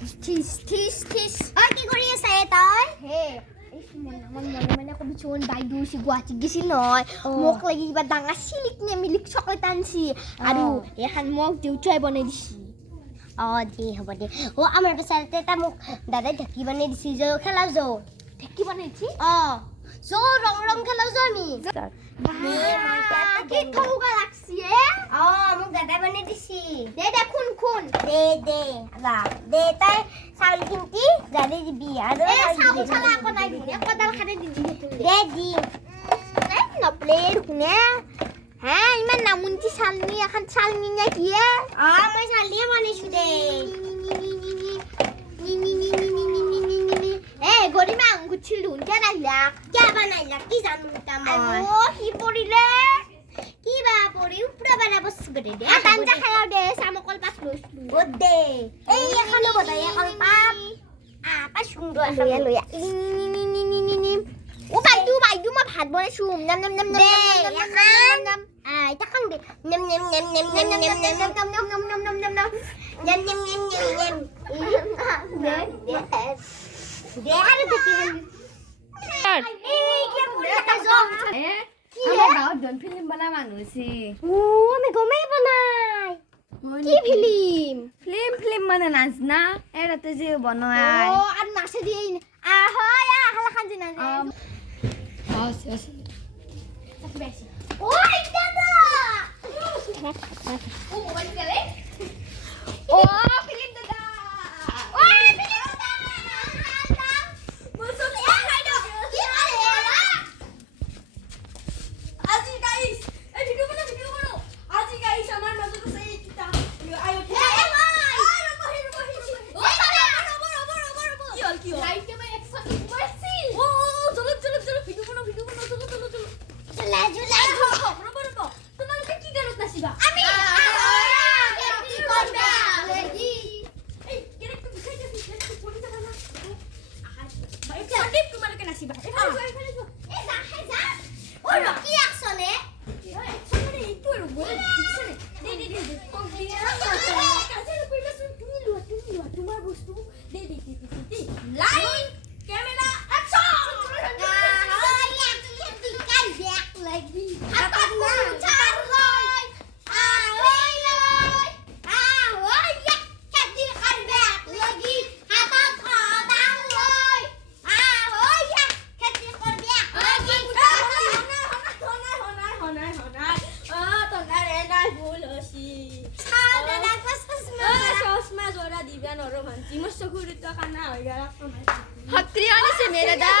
Tis. Oi, কি কৰি আছা তই? হে, এই মনে কবিচোন বাইদু সি গুৱাহাটীত গেছিল নহয় মোক লাগি কিবা ডাঙৰ চিলিক নে মিলিক চকলেট আনছি আৰু এখন মোক দেউতাই বনাই দিছি দে হ'ব দে আমাৰ বেচাৰাতে এটা মোক দাদাই ঢেকি বনাই দিছি যে খেলা যাও ঢেকি বনাইছি ৰং খেলা যাও আমি কি থৌকা লাগছি মোক দাদাই বনাই দিছি দে খুন দে তাই চাউল কিনতি জানি দিবি আৰু চাউল চালা আকৌ নাই দিবি কদাল খানে দিবি দে দি নপ্লেৰ কোনে হে ইমান নামুন্তি চালনি এখন চালনি নে কি মই চালিয়ে বনাইছো দে গৰিমা আঙুঠিল ধুনকে নাহিলা কিয় বানাইলা কি জানো কি পৰিলে কিবা পৰি উপৰা বানা বস্তু কৰি দে আঞ্জা খালাও দে চামকল পাত লৈছো দে এই এখনো বনাই অকল পাত পাত সুন্দৰ লৈ বাইদু মই ভাত বনাইছো নাম এটা খাং দে নাম দে আৰু গাঁৱত জন ফিল্ম বনা মানুহ আছে আমি গমেই বনাই কি ফিল্ম মানে নাচ না এই ৰাতে যে বনোৱা আৰু নাচে দিয়ে হালা খান যে নাচে ওই দাদা মোবাইল গেলে ফিল্ম দাদা সত্ৰীয়া আনিছে মেৰা দা